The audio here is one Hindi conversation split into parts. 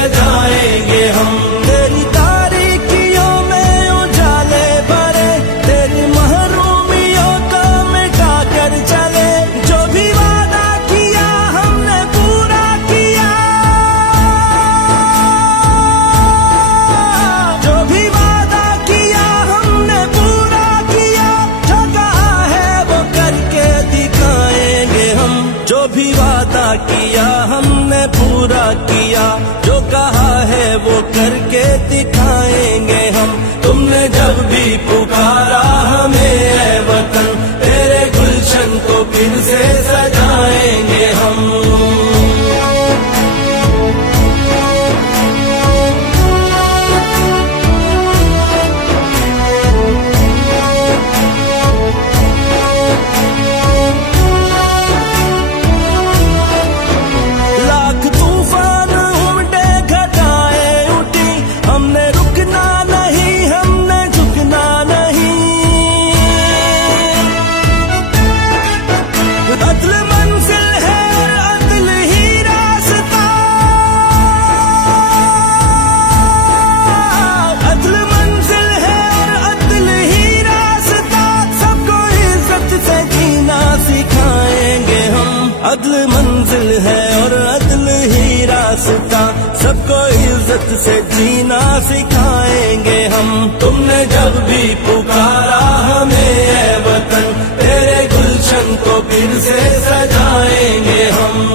सजाएंगे हम। तेरी तारीकियों में उजाले भरे, तेरी महरूमियों को मिटा कर चले। जो भी वादा किया हमने पूरा किया, जो भी वादा किया हमने पूरा किया। जो कहा है वो करके दिखाएंगे हम, जो भी वादा किया हमने पूरा किया। जो कहा है वो करके दिखाएंगे हम। तुमने जब भी पुकारा हमें ऐ वतन, तेरे गुलशन को फिर से सजाएंगे हम। अदल मंजिल है और अदल ही रास्ता, सबको इज्जत से जीना सिखाएंगे हम। तुमने जब भी पुकारा हमें ऐ वतन, तेरे गुलशन को फिर से सजाएंगे हम।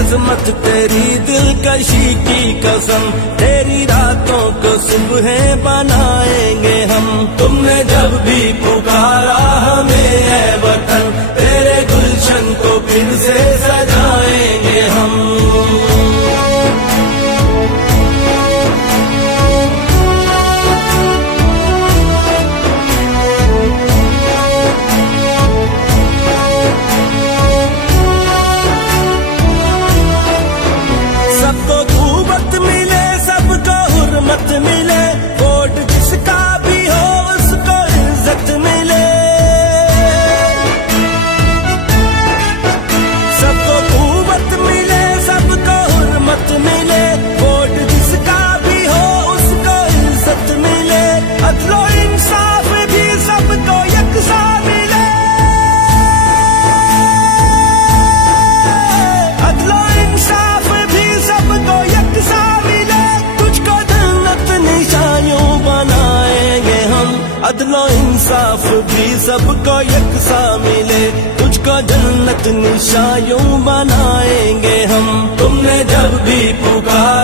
अज़मत तेरी दिलकशी की कसम, तेरी रातों को सुबह बनाएंगे हम। तुमने जब भी पुकारा हमें ऐ वतन, तेरे गुलशन को फिर से सजाएंगे हम। मत मिले वोट जिसका भी हो उसको इज्जत मिले। सबको कुव्वत मिले, सबको हुर्मत मिले। वोट जिसका भी हो उसको इज्जत मिले। अदलो इंसाफ भी सबको यकसा मिले। अदलो इंसाफ भी सबको यकसा मिले। अदलो इंसाफ भी सबको यकसा मिले, तुझको जन्नत निशायों बनाएंगे हम। तुमने जब भी पुकारा